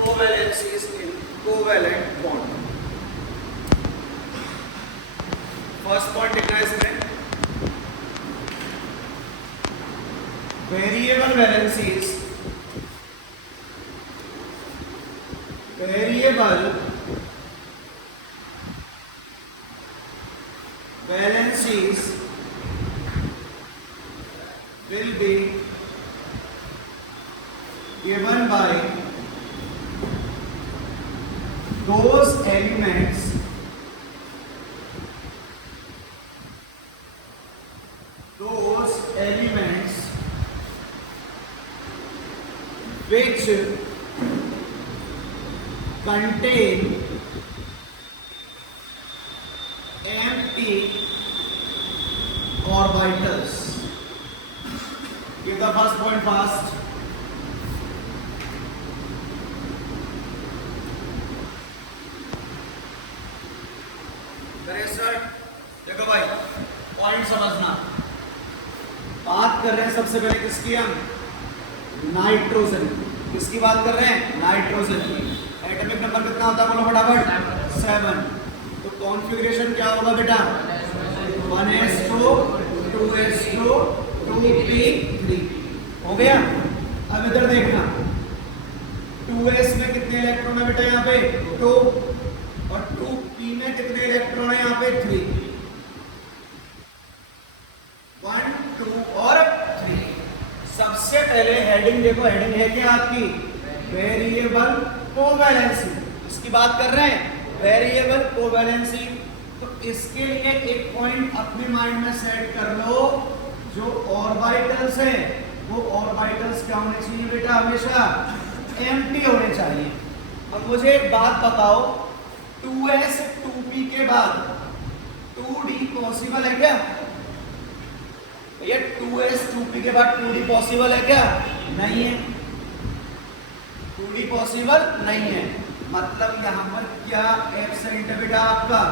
covalencies in covalent bond. First point लिखना है इसमें, variable valencies, variable valencies will be given by those elements which contain empty orbitals. Give the first point fast. देखो भाई point समझना, बात कर रहे हैं सबसे पहले किसकी, हम नाइट्रोजन। किसकी बात कर रहे हैं? नाइट्रोजन की। एटॉमिक नंबर कितना होता है बोलो फटाफट? 7। तो कॉन्फ़िगरेशन क्या होगा बेटा? 1s2 2s2 2p3 हो गया। अब इधर देखना, 2s में कितने इलेक्ट्रॉन है बेटा? यहाँ पे 2, और 2p में कितने इलेक्ट्रॉन है? यहाँ पे 3। 1 2 और 3। सबसे पहले हेडिंग देखो, हेडिंग है क्या आपकी? Variable covalency. इसकी बात कर रहे हैं, वेरिएबल कोवैलेंसी। तो इसके लिए एक पॉइंट अपने माइंड में सेट कर लो, जो ऑर्बिटल्स है वो ऑर्बिटल्स क्या होने चाहिए बेटा? हमेशा एम्प्टी होने चाहिए। अब मुझे एक बात बताओ, 2s 2p के बाद 2d पॉसिबल है क्या? ये 2s 2p के बाद 2d पॉसिबल है क्या? नहीं है, 2d पॉसिबल नहीं है। मतलब यहां पर क्या एब्सेंट है बेटा आपका?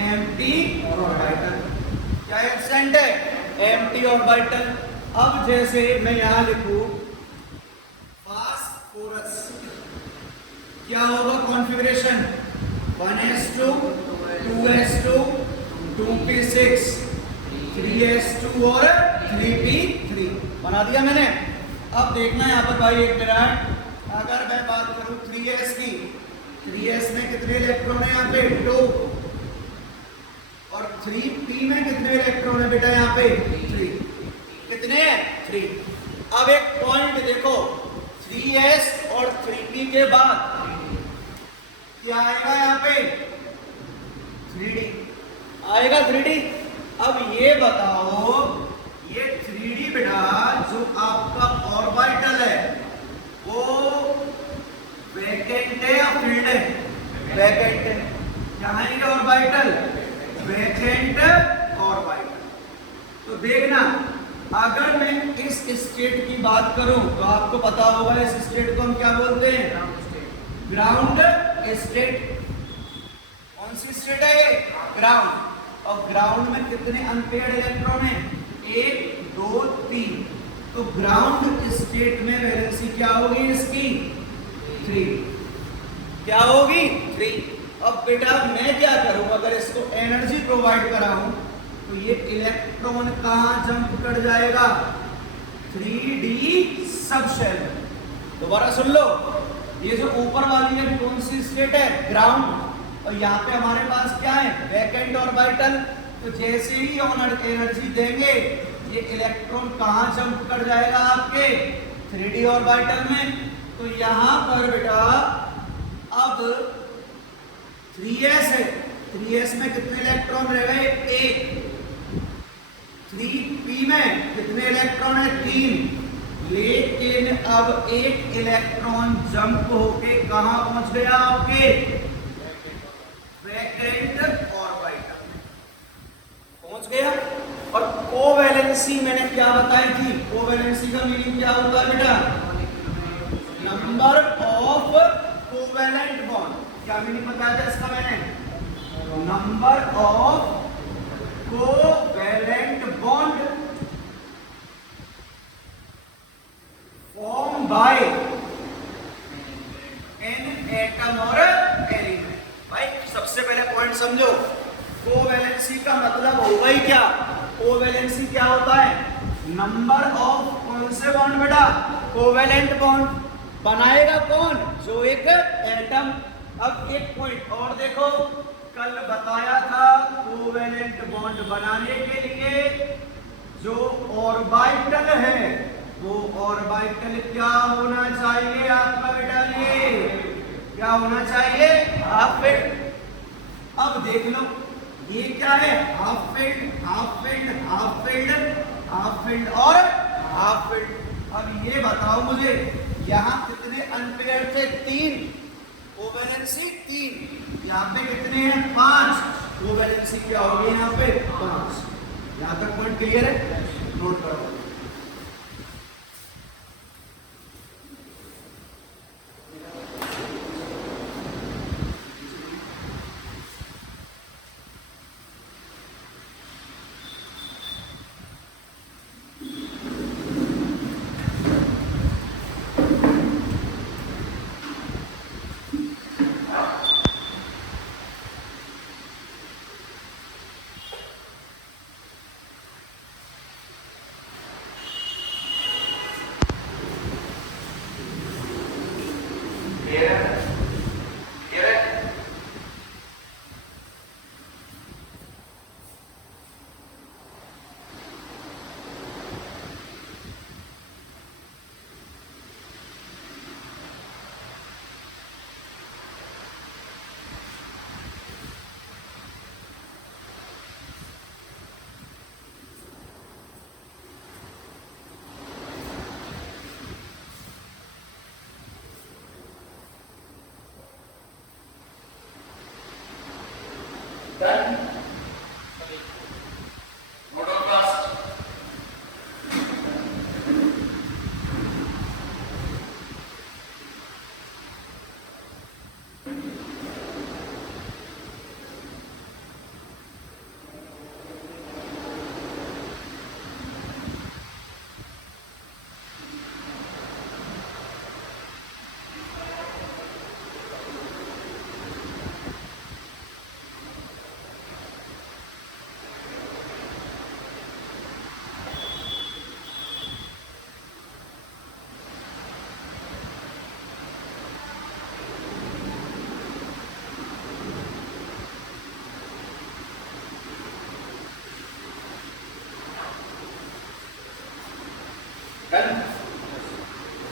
Empty orbital. क्या एब्सेंट है? Empty orbital. अब जैसे मैं यहां लिखूं फास्फोरस, क्या होगा configuration? 1s2 2s2 2p6 3s2 और 3p3 बना दिया मैंने। अब देखना यहाँ पर भाई एक मिनट, अगर मैं बात करूं 3s की, 3s में कितने इलेक्ट्रॉन है? यहाँ पे 2, और 3p में कितने इलेक्ट्रॉन है बेटा? यहाँ पे 3। कितने हैं? 3। अब एक पॉइंट देखो, 3s और 3p के बाद क्या आएगा? यहाँ पे 3d आएगा, 3d। अब ये बताओ, ये 3d बेटा जो आपका ऑर्बिटल है वो वैकेंट है या फील्ड है? वैकेंट है। यहाँ है क्या ऑर्बिटल? Vacant orbital. तो देखना, अगर मैं इस स्टेट की बात करूं तो आपको पता होगा इस स्टेट को हम क्या बोलते हैं? Ground state. कौन सी स्टेट है ये? ग्राउंड। और ग्राउंड में कितने अनपेयर्ड इलेक्ट्रॉन है? 1 2 3। तो ग्राउंड स्टेट में वैलेंसी क्या होगी इसकी? 3। क्या होगी? 3। अब बेटा मैं क्या करूं, अगर इसको एनर्जी प्रोवाइड कराऊं तो ये इलेक्ट्रॉन कहां जंप कर जाएगा? 3d सब शेल। दोबारा सुन लो, ये जो ऊपर वाली है कौन सी स्टेट है? ग्राउंड। और यहाँ पे हमारे पास क्या है? Vacant orbital. तो जैसे ही एनर्जी देंगे ये इलेक्ट्रॉन कहां जंप कर जाएगा? आपके 3d ऑर्बिटल में। तो यहां पर बेटा अब 3s है, 3s में कितने इलेक्ट्रॉन रह गए? 1। 3p में कितने इलेक्ट्रॉन है? 3। लेकिन अब एक इलेक्ट्रॉन जंप होके कहां पहुंच गया? आपके वैकेंट ऑर्बिटल में पहुंच गया। और कोवैलेंसी मैंने क्या बताई थी? कोवैलेंसी का मीनिंग क्या होता है बेटा? Number of covalent bond. क्या मीनिंग बताया था इसका मैंने? Number of covalent bond form by atom और एलिमेंट। भाई सबसे पहले पॉइंट समझो, कोवैलेंसी का मतलब होगा ही क्या? कोवैलेंसी क्या होता है? नंबर ऑफ कौन से बॉन्ड बेटा? कोवैलेंट बॉन्ड बनाएगा कौन? जो एक एटम। अब एक पॉइंट और देखो, कल बताया था कोवैलेंट बॉन्ड बनाने के लिए जो ऑर्बिटल है वो ऑर्बिटल क्या होना चाहिए आपका बेटा? ये क्या होना चाहिए? Half filled. अब देख लो ये क्या है? Half filled, half filled, half filled, half filled और हाफ फिल्ड। अब ये बताओ मुझे, यहाँ कितने अनपेयर थे? 3। कोवैलेंसी 3। यहाँ पे कितने हैं? 5। कोवैलेंसी क्या होगी यहाँ पे? 5। यहाँ तक पॉइंट क्लियर है? नोट करो।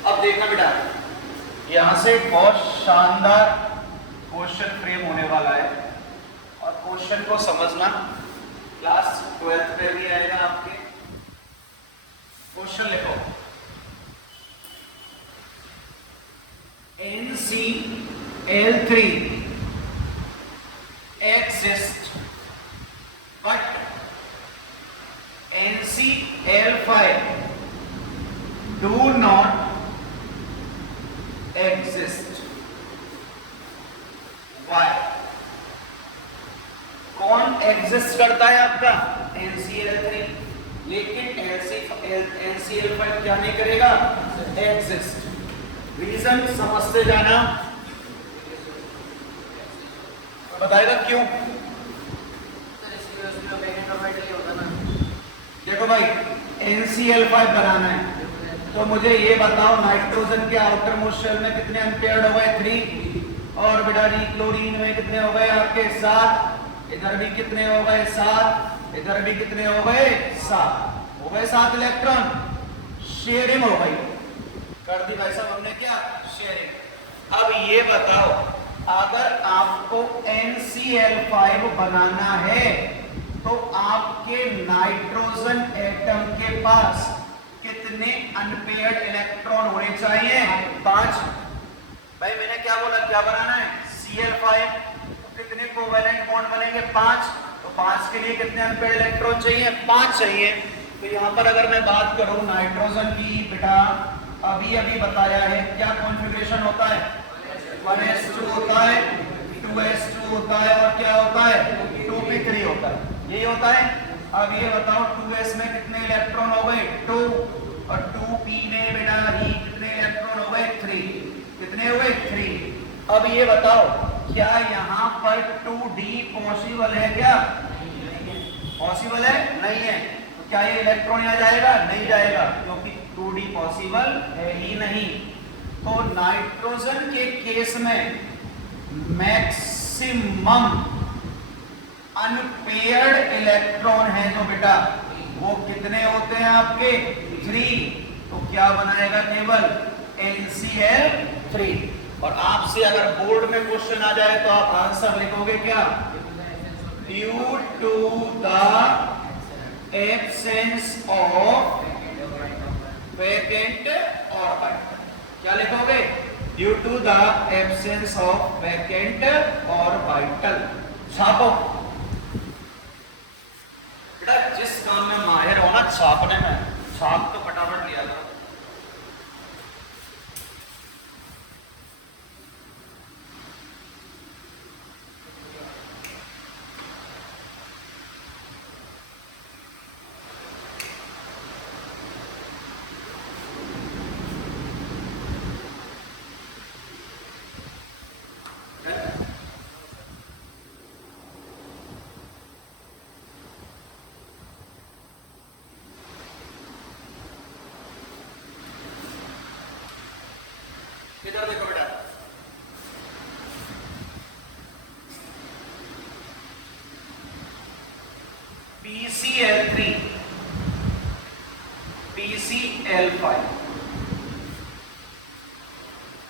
अब देखना बेटा, यहां से बहुत शानदार क्वेश्चन फ्रेम होने वाला है और क्वेश्चन को समझना। क्लास 12th पे भी आएगा आपके। क्वेश्चन लिखो, NCl3 exists but NCl5 do not exist. Why? कौन एग्जिस्ट करता है आपका? NCl3, लेकिन NCl5 क्या नहीं करेगा? एग्जिस्ट। रीजन समझते जाना, बताएगा क्यों। देखो भाई, NCl5 बनाना है तो मुझे ये बताओ, नाइट्रोजन के आउटर मोस्ट शेल में कितने अनपेयर्ड हो गए? 3। और बेटा क्लोरीन में कितने हो गए आपके? 7। इधर भी कितने हो गए? 7। इधर भी कितने हो गए? 7 हो गए। 7 इलेक्ट्रॉन शेयरिंग हो गई, कर दी भाई साहब हमने क्या? शेयरिंग। अब ये बताओ, अगर आपको NCl5 बनाना है तो आपके नाइट्रोजन एटम के पास कितने अनपेयर्ड इलेक्ट्रॉन होने चाहिए? 5। भाई मैंने क्या बोला, क्या बनाना है? Cl5। तो कितने कोवैलेंट बॉन्ड बनेंगे? 5। तो 5 के लिए कितने अनपेयर्ड इलेक्ट्रॉन चाहिए? 5 चाहिए। तो यहाँ पर अगर मैं बात करूं नाइट्रोजन की, बेटा अभी अभी बताया है क्या कॉन्फ़िगरेशन होता है? 1s2 होता है, 2s2 होता है और क्या होता है? 2p3 होता है। यही होता है। अब ये बताओ 2s में कितने इलेक्ट्रॉन हो गए? 2। और 2p में बेटा ही कितने इलेक्ट्रॉन हो गए? 3। कितने हो गए? 3। अब ये बताओ क्या यहाँ पर 2d पॉसिबल है क्या? पॉसिबल है? नहीं है। तो क्या ये इलेक्ट्रॉन यहाँ जाएगा? नहीं जाएगा, क्योंकि 2d पॉसिबल है ही नहीं। तो नाइट्रोजन के केस में मैक्सिमम अनपेयर्ड इलेक्ट्रॉन है जो बेटा वो कितने होते हैं आपके? 3। तो क्या बनाएगा? केवल NCl3। और आपसे अगर बोर्ड में क्वेश्चन आ जाए तो आप आंसर लिखोगे क्या? Due to the absence of vacant orbital. क्या लिखोगे? Due to the absence of vacant orbital. छापो बेटा, जिस काम में माहिर हो ना छापने में, छाप तो फटाफट लिया करो। इधर देखो बेटा, PCl3, PCl5,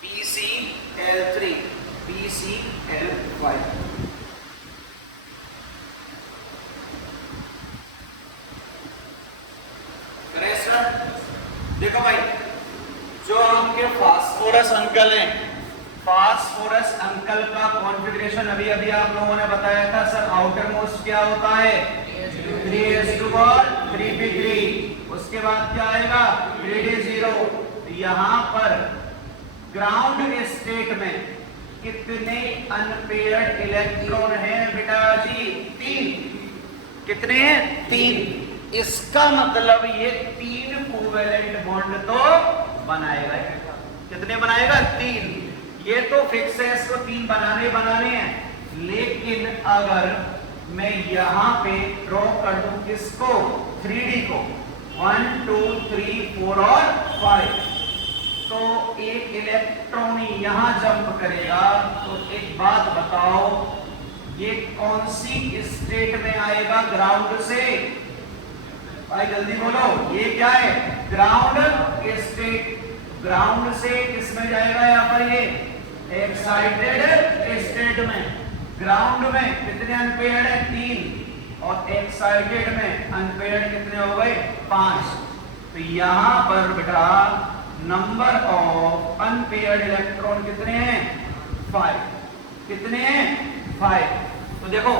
PCl3, PCl5। देखो भाई, जो आपके फास्फोरस अंकल हैं, फास्फोरस अंकल का कॉन्फ़िगरेशन अभी अभी आप लोगों ने बताया था सर। आउटर मोस्ट क्या होता है? 3s2 उसके बाद क्या आएगा? 3d0। यहां पर ग्राउंड स्टेट में कितने अनपेयर्ड इलेक्ट्रॉन हैं बेटा जी? 3। कितने हैं? 3। इसका मतलब ये 3 कोवेलेंट बॉन्ड तो बनाएगा। कितने बनाएगा? 3। ये तो फिक्स है, इसको 3 बनाने हैं। लेकिन अगर मैं यहां पे ड्रॉ कर दूं किसको? 3d को, 1 2 3 4 और 5, तो एक इलेक्ट्रॉन यहां जंप करेगा। तो एक बात बताओ, ये कौन सी स्टेट में आएगा ग्राउंड से? भाई जल्दी बोलो, ये क्या है? Ground state. ग्राउंड से किसमें जाएगा? यहाँ पर ये एक्साइटेड स्टेट में। ग्राउंड में कितने अनपेयर्ड है? 3। और एक्साइटेड में अनपेयर्ड कितने हो गए? 5। तो यहां पर बेटा नंबर ऑफ अनपेयर्ड इलेक्ट्रॉन कितने हैं? 5। कितने हैं? 5। तो देखो,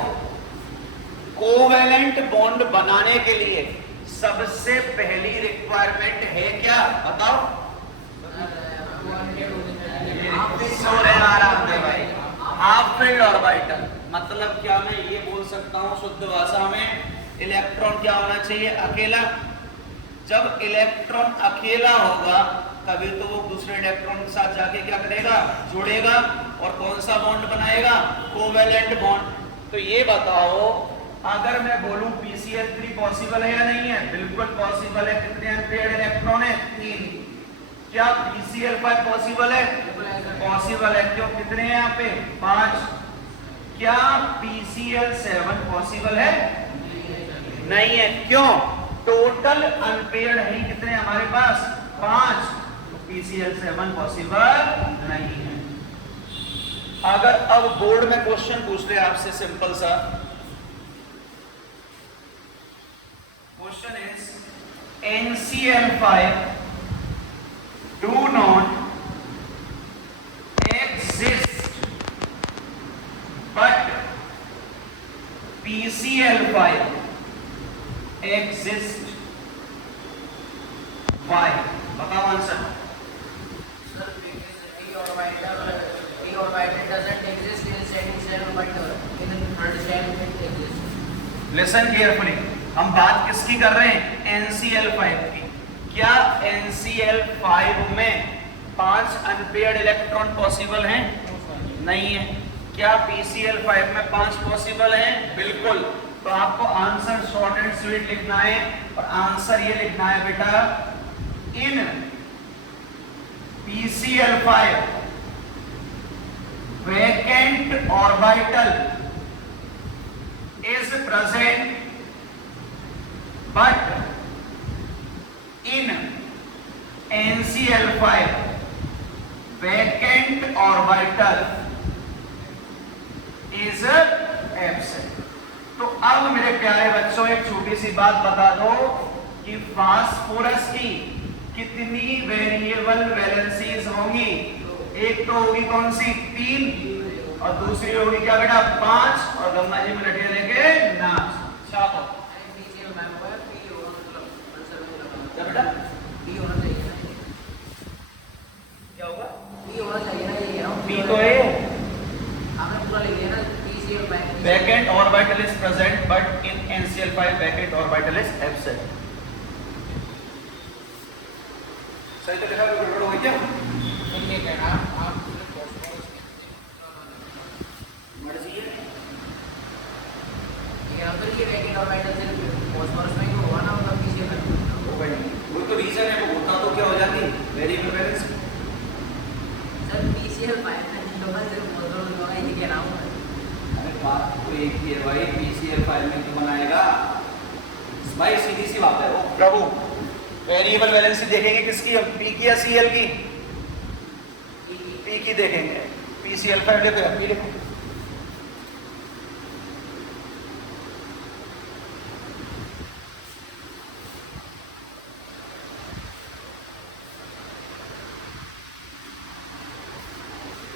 कोवेलेंट बॉन्ड बनाने के लिए सबसे पहली रिक्वायरमेंट है क्या? बताओ। भाई हाफ फील्ड ऑर्बिटल। मतलब क्या मैं ये बोल सकता हूं शुद्ध भाषा में, इलेक्ट्रॉन क्या होना चाहिए? अकेला। जब इलेक्ट्रॉन अकेला होगा तभी तो वो दूसरे इलेक्ट्रॉन के साथ जाके क्या करेगा? जुड़ेगा। और कौन सा बॉन्ड बनाएगा? Covalent bond. तो ये बताओ, अगर मैं बोलूं PCl3 पॉसिबल है या नहीं है? बिल्कुल पॉसिबल है। कितने अनपेयर्ड इलेक्ट्रॉन है? 3। क्या PCl5 पॉसिबल है? पॉसिबल है। क्यों? कितने हैं यहाँ पे? 5। क्या PCl7 पॉसिबल है? नहीं है। क्यों? टोटल अनपेयर्ड है कितने हमारे पास? 5। तो PCl7 पॉसिबल नहीं है। अगर अब बोर्ड में क्वेश्चन पूछ ले आपसे सिंपल सा, question is NCl5 do not exist but PCl5 exist. Why? बताओ answer. Sir, because p orbital doesn't exist in second shell, but in the third shell it exists. Listen carefully. हम बात किसकी कर रहे हैं? NCl5 की। क्या NCl5 में 5 अनपेयर्ड इलेक्ट्रॉन पॉसिबल हैं? नहीं है। क्या PCl5 में 5 पॉसिबल हैं? बिल्कुल। तो आपको आंसर शॉर्ट एंड स्वीट लिखना है और आंसर ये लिखना है बेटा, इन PCl5 vacant orbital is present but in NCl5 vacant orbital is absent। तो अब मेरे प्यारे बच्चों एक छोटी सी बात बता दो कि फास्फोरस की कितनी वेरिएबल वैलेंसीज होंगी? एक तो होगी कौन सी? 3 और दूसरी होगी क्या बेटा? 5 और गम्मा जी में लटिया लेके नाच छापो। क्या बेटा? क्या होगा? P तो है। आपने पूरा लिख दिया ना, PCl5 vacant orbital is present but in NCl5 vacant orbital is absent। सही तो लिखा, कोई गड़बड़ हुई क्या? नहीं कहना आप मर्जी है। यहाँ पर ये वैकेंट ऑर्बिटल सिर्फ फास्फोरस में ही होगा ना, मतलब PCl5 वो भाई वो तो रीजन है, वो होता तो क्या हो जाती? Variable valence. सर PCl5 में लोग सिर्फ फास्फोरस होगा, ये कह रहा हूँ मैं। अरे बात तो एक ही है भाई, PCl5 में क्यों बनाएगा भाई? सीधी सी बात है। ओ प्रभु, वेरिएबल वैलेंसी देखेंगे किसकी? P की या Cl की? P की देखेंगे। PCl5 देखो या P देखो।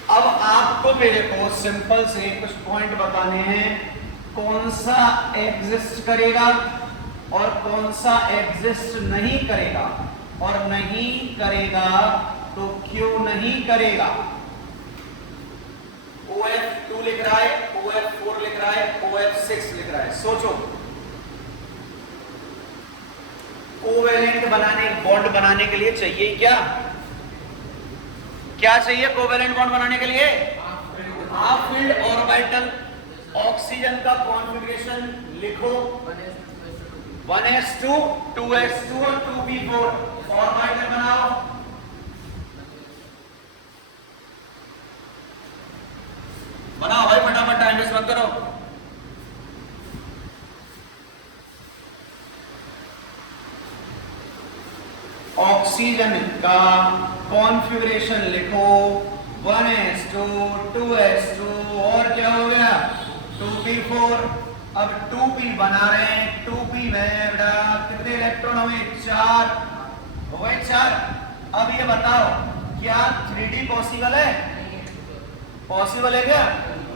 अब आपको मेरे को सिंपल से कुछ पॉइंट बताने हैं, कौन सा एग्जिस्ट करेगा और कौन सा एग्जिस्ट नहीं करेगा, और नहीं करेगा तो क्यों नहीं करेगा। OF2 लिख रहा है, OF4 लिख रहा है, OF6 लिख रहा है। सोचो, कोवेलेंट बनाने, बॉन्ड बनाने के लिए चाहिए क्या? क्या चाहिए कोवेलेंट बॉन्ड बनाने के लिए? Half filled orbital. ऑक्सीजन का कॉन्फ़िगरेशन लिखो, 1s2 2s2 और 2p4 ऑर्बिटल बनाओ। बनाओ भाई फटाफट, टाइम वेस्ट मत करो। ऑक्सीजन का कॉन्फ़िगरेशन लिखो, 1s2 2s2 और क्या हो गया? 2p4। अब 2p बना रहे हैं, 2p में बेटा कितने इलेक्ट्रॉन हुए? 4 हो गए 4। अब ये बताओ, क्या 3D पॉसिबल है? पॉसिबल है क्या?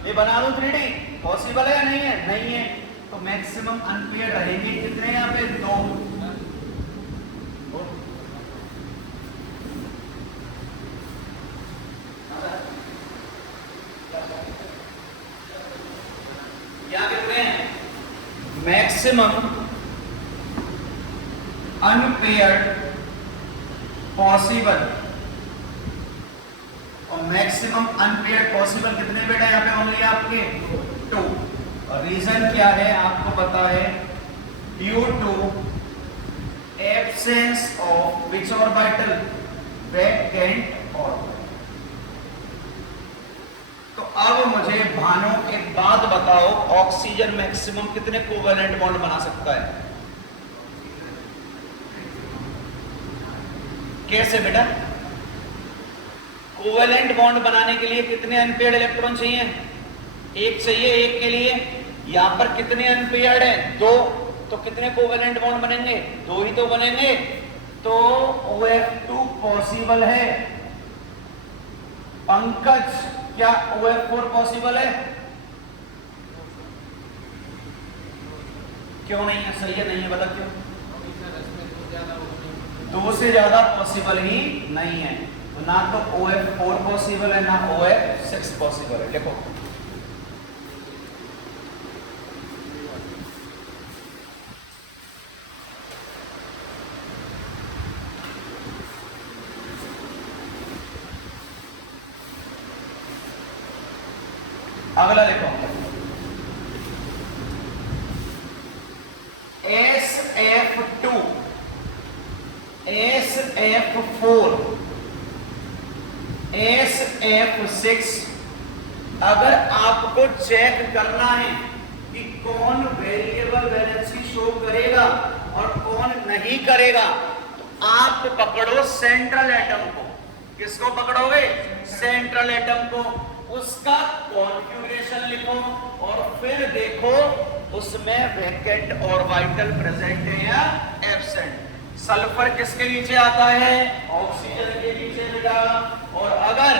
ये बना लूं 3D? पॉसिबल है या नहीं है? नहीं है। तो मैक्सिमम अनपेयर्ड रहेंगे कितने यहाँ पे? 2। क्या कहते हैं? Maximum unpaired possible. और मैक्सिमम अनपेयर्ड पॉसिबल कितने बेटा यहाँ पे ओनली आपके? 2। और रीजन क्या है आपको पता है? Due to absence of which orbital? Vacant orbital. तो अब मुझे भानु एक बात बताओ, ऑक्सीजन मैक्सिमम कितने कोवेलेंट बॉन्ड बना सकता है? कैसे बेटा? कोवेलेंट बॉन्ड बनाने के लिए कितने अनपेयर्ड इलेक्ट्रॉन चाहिए? एक चाहिए। एक के लिए यहां पर कितने अनपेयर्ड है? 2। तो कितने कोवेलेंट बॉन्ड बनेंगे? 2 ही तो बनेंगे। तो OF2 पॉसिबल है। पंकज, क्या OF4 पॉसिबल है? क्यों नहीं है? सही है, नहीं है, बता क्यों? 2 से ज्यादा पॉसिबल ही नहीं है। तो ना तो OF4 पॉसिबल है, ना OF6 पॉसिबल है। देखो, अगला लिखो SF2, SF4, SF6। अगर आपको चेक करना है कि कौन वेरिएबल वैलेंसी शो करेगा और कौन नहीं करेगा, तो आप पकड़ो सेंट्रल एटम को। किसको पकड़ोगे? सेंट्रल एटम को। उसका कॉन्फ़िगरेशन लिखो और फिर देखो उसमें वैकेंट और वाइटल प्रेजेंट है या एब्सेंट। सल्फर किसके नीचे आता है? ऑक्सीजन के नीचे बेटा। और अगर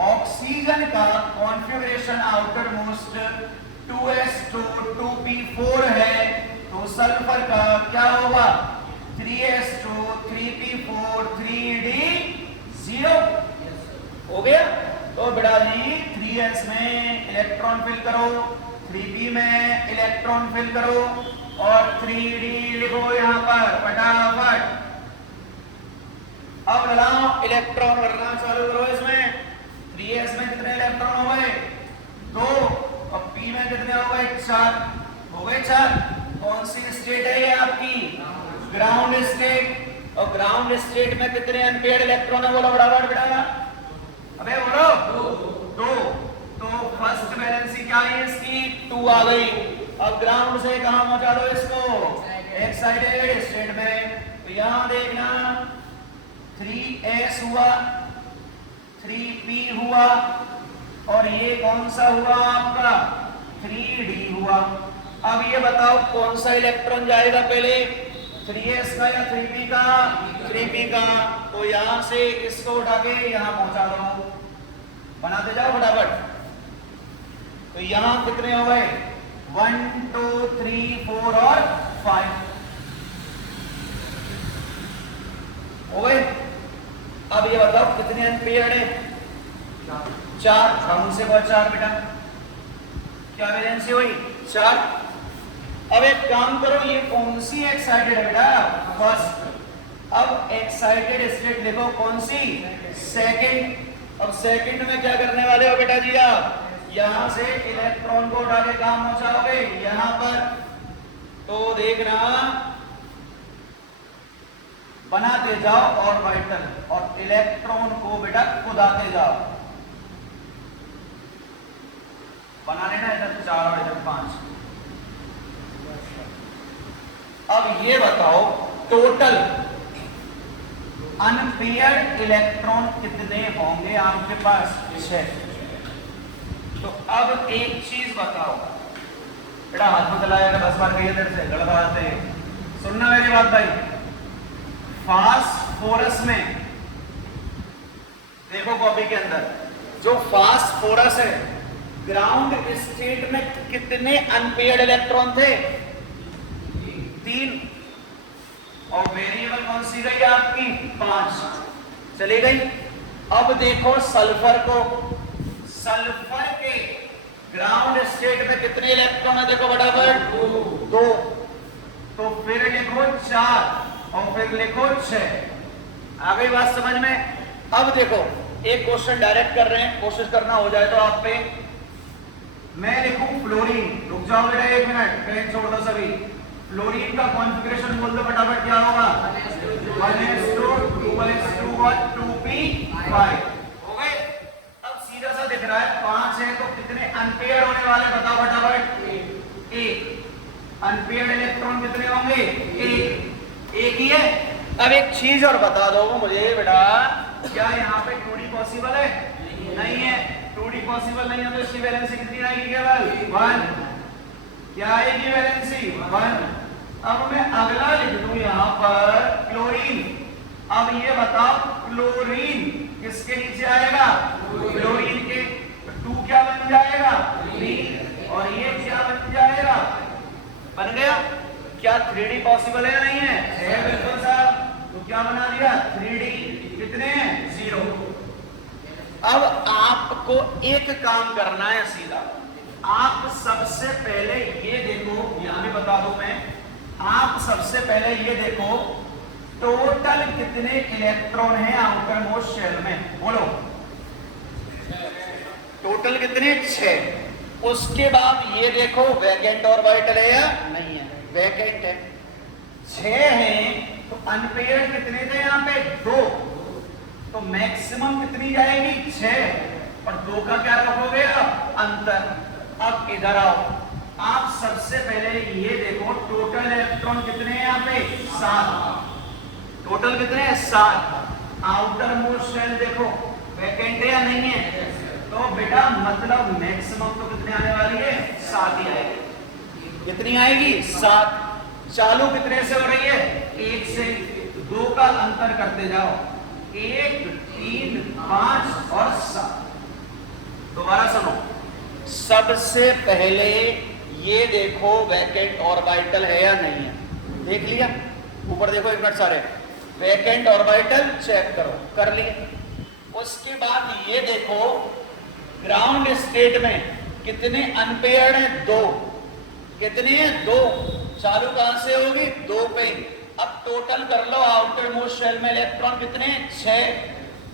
ऑक्सीजन का configuration outer most 2s2 2p4 है, तो सल्फर का क्या होगा? 3s2 3p4 3d0 हो गया। तो बेटा जी 3s में इलेक्ट्रॉन फिल करो, 3p में इलेक्ट्रॉन फिल करो और 3d लिखो यहां पर फटाफट। अब लगाओ इलेक्ट्रॉन भरना चालू करो। इसमें 3s में कितने इलेक्ट्रॉन हो गए? 2। और p में कितने हो गए? 4 हो गए। 4। कौन सी स्टेट है ये आपकी? Ground state. और ग्राउंड स्टेट में कितने अनपेयर्ड इलेक्ट्रॉन है? बोलो बराबर बेटा। अबे बोलो 2। तो फर्स्ट वैलेंसी क्या है इसकी? 2 आ गई। अब ग्राउंड से कहां पहुंचा दो इसको? एक्साइटेड स्टेट में। तो यहां देखना 3s हुआ, 3p हुआ और ये कौन सा हुआ आपका? 3d हुआ। अब ये बताओ कौन सा इलेक्ट्रॉन जाएगा पहले? 3s का या 3p का? 3p का। तो यहां से इसको उठा के यहां पहुंचा दो, बनाते जाओ फटाफट। तो यहां कितने हो गए? 1 2 3 4 और 5 हो गए। अब ये बताओ कितने अनपेयर्ड है? 4। ग्राउंड से बहुत 4 बेटा। क्या वैलेंसी हुई? 4। अब एक काम करो, ये कौन सी एक्साइटेड है बेटा? फर्स्ट। अब एक्साइटेड स्टेट लिखो कौन सी? सेकंड। अब सेकंड में क्या करने वाले हो बेटा जी? आप यहां से इलेक्ट्रॉन को उठा के कहां पहुंचाओगे? यहां पर। तो देखना बनाते जाओ और वाइटल और इलेक्ट्रॉन को बेटा खुदाते जाओ। बना लेना इधर 4 और इधर 5। अब ये बताओ टोटल अनपेयर्ड इलेक्ट्रॉन कितने होंगे आपके पास? 6। तो अब एक चीज बताओ बेटा, हाथ में चलाएगा 10 बार कहिए तेरे से गड़बड़ाते। सुनना मेरी बात भाई। फास्फोरस में देखो कॉपी के अंदर, जो फास्फोरस है ग्राउंड स्टेट में कितने अनपेयर्ड इलेक्ट्रॉन थे? 3। और वेरिएबल कौन सी गई आपकी? 5 चली गई। अब देखो सल्फर को, सल्फर के ग्राउंड स्टेट में कितने इलेक्ट्रॉन है? देखो फटाफट 2। तो फिर लिखो 4 और फिर लिखो 6। आ गई बात समझ में? अब देखो एक क्वेश्चन डायरेक्ट कर रहे हैं, कोशिश करना हो जाए तो आप पे। मैं लिखूं फ्लोरीन, रुक जाओ बेटा 1 मिनट, पेन छोड़ दो सभी। फ्लोरीन का कॉन्फ़िगरेशन बोल दो फटाफट, क्या होगा? 1s2 2s2 और 2p5 हो गए। अब सीधा सा दिख रहा है 5 है, तो कितने अनपेयर होने वाले बताओ फटाफट? 1। अनपेयर्ड इलेक्ट्रॉन कितने होंगे? 1 ही है। अब एक चीज और बता दो मुझे बेटा, क्या यहाँ पे 2d पॉसिबल है? नहीं है। 2d पॉसिबल नहीं है तो इसकी वैलेंसी कितनी आएगी? केवल 1। क्या आएगी वैलेंसी? 1। अब मैं अगला लिख दूं यहां पर क्लोरीन। अब ये बताओ क्लोरीन किसके नीचे आएगा? क्लोरीन के। 2 क्या बन जाएगा? 3। और ये क्या बन जाएगा? बन गया। क्या 3d पॉसिबल है? नहीं है? है बिल्कुल साहब। तो क्या बना दिया? 3d। कितने हैं? 0। अब आपको एक काम करना है सीधा। आप सबसे पहले ये देखो, यहां भी बता दूं मैं, आप सबसे पहले ये देखो टोटल कितने इलेक्ट्रॉन हैं आउटर मोस्ट शेल में? बोलो टोटल कितने 6। उसके बाद ये देखो वैकेंट ऑर्बिटल है या नहीं है, वैकेंट है 6 है, तो अनपेयर्ड कितने थे यहाँ पे 2, तो मैक्सिमम कितनी जाएगी 6 और 2 का क्या रखोगे अंतर। अब इधर आओ, आप सबसे पहले ये देखो टोटल इलेक्ट्रॉन कितने हैं यहाँ पे 7, टोटल कितने हैं 7। आउटर मोस्ट शेल देखो वैकेंट है या नहीं है, तो बेटा मतलब मैक्सिमम तो कितने आने वाली है 7 ही आएगी। कितनी आएगी 7। चालू कितने से हो रही है 1 से, 2 का अंतर करते जाओ 1 3 5 और 7। दोबारा सुनो, सबसे पहले ये देखो वैकेंट ऑर्बिटल है या नहीं है, देख लिया। ऊपर देखो एक मिनट सारे, वैकेंट ऑर्बिटल चेक करो, कर लिए। उसके बाद ये देखो ग्राउंड स्टेट में कितने अनपेयर्ड हैं 2, कितने हैं 2। चालू कहां से होगी 2 पे। अब टोटल कर लो, आउटर मोस्ट शेल में इलेक्ट्रॉन कितने 6,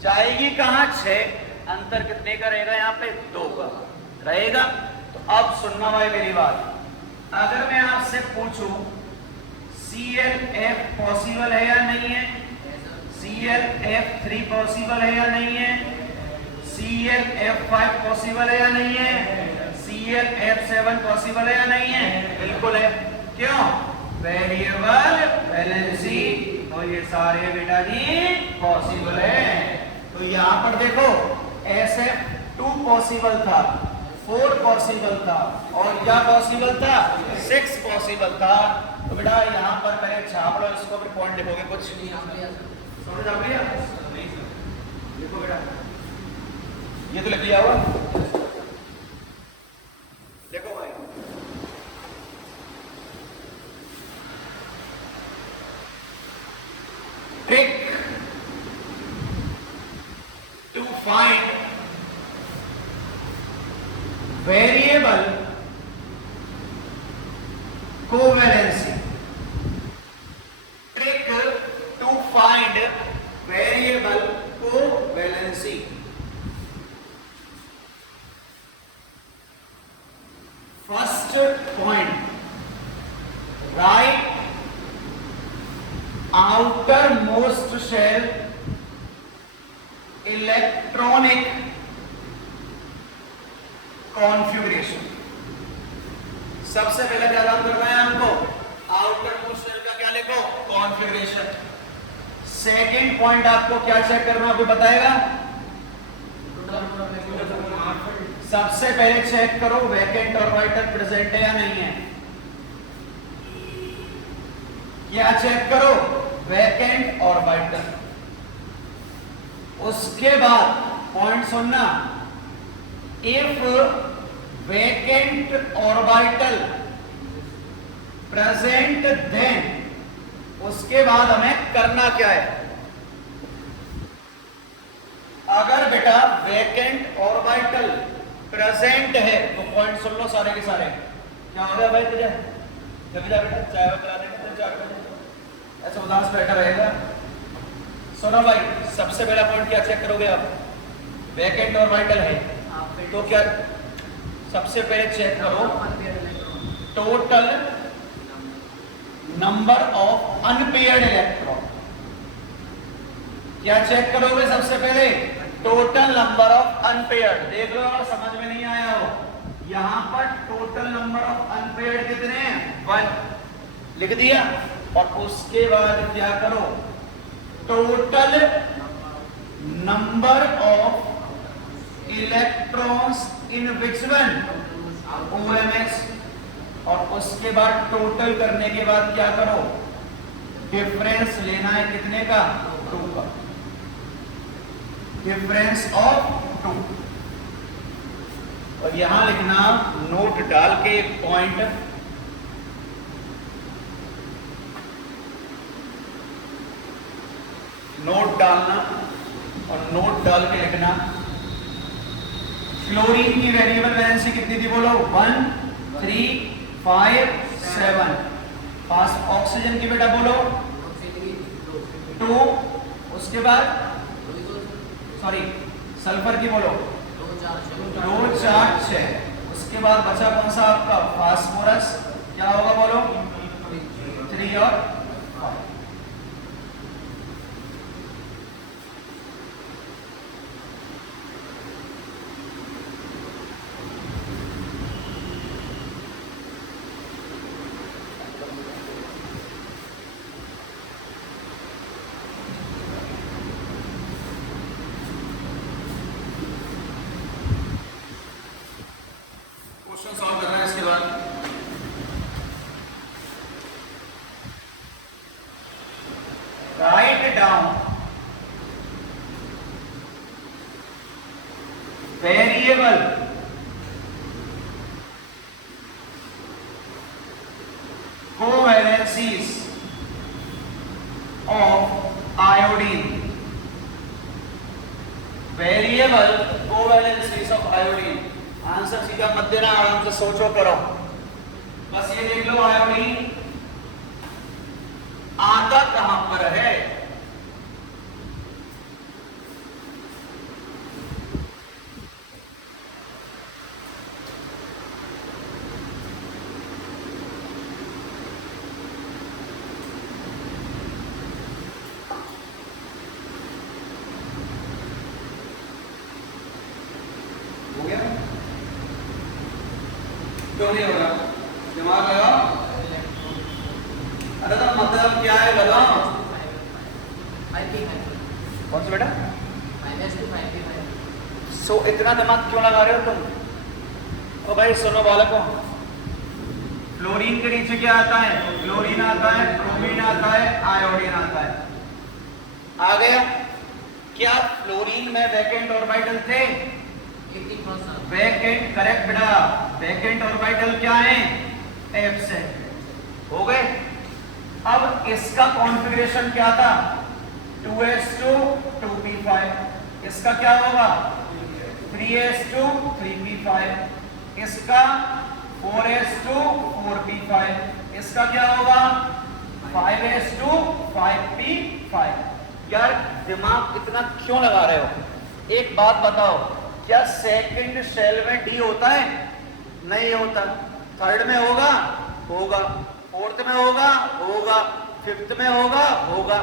जाएगी कहां 6, अंतर कितने का रहेगा यहाँ पे 2 का रहेगा। तो अब सुनना भाई मेरी बात, अगर मैं आपसे पूछूं ClF पॉसिबल है या नहीं है, ClF3 पॉसिबल है या नहीं है, ClF5 पॉसिबल है या नहीं है, ClF7 पॉसिबल है या नहीं है, बिल्कुल है। क्यों, वेरिएबल वैलेंसी, तो ये सारे बेटा जी पॉसिबल है। तो यहां पर देखो SF2 पॉसिबल था, 4 पॉसिबल था, और क्या पॉसिबल था 6 पॉसिबल था। तो बेटा यहां पर पहले छाप लो इसको, फिर पॉइंट लिखोगे कुछ समझ आ गया। लिखो बेटा, ये तो लिख लिया हुआ, देखो भाई trick to find variable covalency, trick to find variable covalency. First point, right outermost shell electronic configuration. सबसे पहले क्या काम करना है हमको, आउटर मोस्ट शेल का क्या लिखो कॉन्फ़िगरेशन। सेकंड पॉइंट आपको क्या चेक करना अभी बताएगा, सबसे पहले चेक करो वैकेंट ऑर्बिटल प्रेजेंट है या नहीं है। क्या चेक करो, वैकेंट ऑर्बिटल। उसके बाद पॉइंट सुनना, if vacant orbital present then, उसके बाद हमें करना क्या है। अगर बेटा वैकेंट ऑर्बिटल प्रेजेंट है तो पॉइंट सुन लो सारे के सारे। क्या हो गया भाई तुझे, जब जा बेटा चाय पिला देंगे 4 बजे, ऐसा उदास बैठा रहेगा। सुनो भाई, सबसे पहला पॉइंट क्या चेक करोगे आप, वैकेंट ऑर्बिटल है तो क्या सबसे पहले चेक करो total number of unpaired electron. क्या चेक करोगे सबसे पहले, टोटल नंबर ऑफ अनपेयर्ड। देख लो अगर समझ में नहीं आया हो, यहां पर टोटल नंबर ऑफ अनपेयर्ड कितने हैं 1 लिख दिया। और उसके बाद क्या करो, total number of electrons in which one OMS। और उसके बाद टोटल करने के बाद क्या करो, डिफरेंस लेना है कितने का 2 का, डिफरेंस ऑफ 2। और यहां लिखना नोट डाल के एक पॉइंट, नोट डालना और नोट डाल के लिखना क्लोरीन की वेरिएबल वैलेंसी कितनी थी बोलो 1 3 5 7। पास ऑक्सीजन की बेटा बोलो 2। उसके बाद सॉरी सल्फर की बोलो 2 4 6, उसके बाद बचा कौन सा आपका फास्फोरस, क्या होगा बोलो 3 और 5। क्वेश्चन सॉल्व कर रहे हैं इसके बाद। Write down variable covalencies of iodine, variable covalencies of iodine. Answer सीधा मत देना, आराम से सोचो करो। बस ये देख लो आयोडीन आता कहां पर है। हो गया? क्यों नहीं हो रहा? दिमाग लगाओ। अरे तो मतलब क्या है बताओ। कौन सा बेटा? सो इतना दिमाग क्यों लगा रहे हो तुम? ओ भाई सुनो बालकों, फ्लोरीन के नीचे क्या आता है? क्लोरीन आता है, ब्रोमीन आता है, आयोडीन आता है। आ गया? क्या फ्लोरीन में वैकेंट ऑर्बिटल थे? वैकेंट, करेक्ट बेटा। वैकेंट ऑर्बिटल क्या है? एब्सेंट। हो गए? अब इसका कॉन्फ़िगरेशन क्या था? 2s2 2p5। इसका क्या होगा? 3s2 3p5। इसका 4s2 4p5। इसका क्या होगा? 5s2 5p5। यार दिमाग इतना क्यों लगा रहे हो? एक बात बताओ, क्या सेकंड शेल में डी होता है? नहीं होता। थर्ड में होगा? होगा। फोर्थ में होगा? होगा। फिफ्थ में होगा? होगा।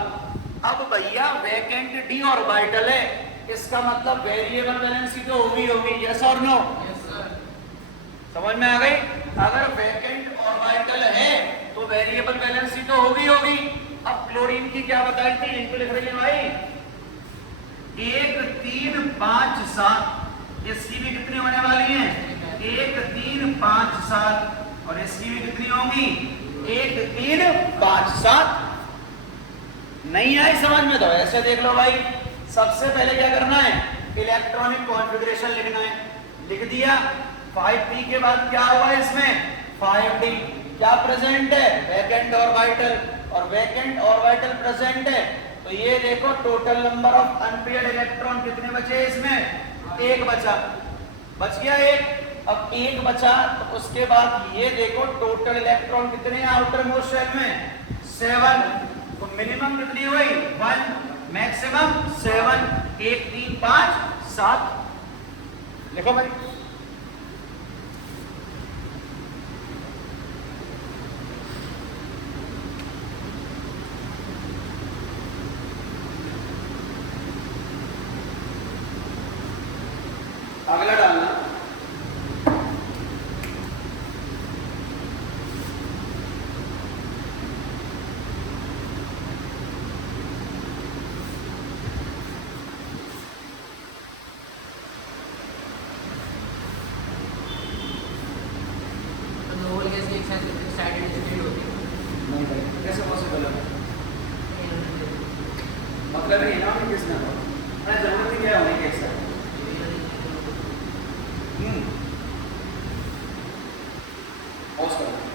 अब भैया वैकेंट डी ऑर्बिटल है, इसका मतलब वेरिएबल वैलेंसी तो होगी होगी। यस और नो? समझ में आ गई? अगर वैकेंट ऑर्बिटल है तो वेरिएबल वैलेंसी तो होगी होगी। अब क्लोरीन की क्या बताई थी? इनको लिख रही है भाई 1 3 5 7। इसकी भी कितनी होने वाली है? 1 3 5 7। और इसकी भी कितनी होंगी? 1 3 5 7। नहीं आई समझ में? तो ऐसे देख लो भाई, सबसे पहले क्या करना है? इलेक्ट्रॉनिक कॉन्फ़िगरेशन लिखना है। लिख दिया। 5p के बाद क्या हुआ इसमें? 5d। क्या प्रेजेंट है? Vacant orbital. और वैकेंट ऑर्बिटल प्रेजेंट है तो ये देखो total number of unpaired electron कितने बचे इसमें? 1 बचा। बच गया 1। अब 1 बचा तो उसके बाद ये देखो टोटल इलेक्ट्रॉन कितने हैं आउटर मोस्ट शेल में? 7। तो मिनिमम कितनी हुई? 1, मैक्सिमम 7। 1 3 5 7। लिखो भाई। अगला डालना कैसे पॉसिबल है? मतलब ये ना किसने जरूरत ही क्या होने की ऐसा? पॉज करो।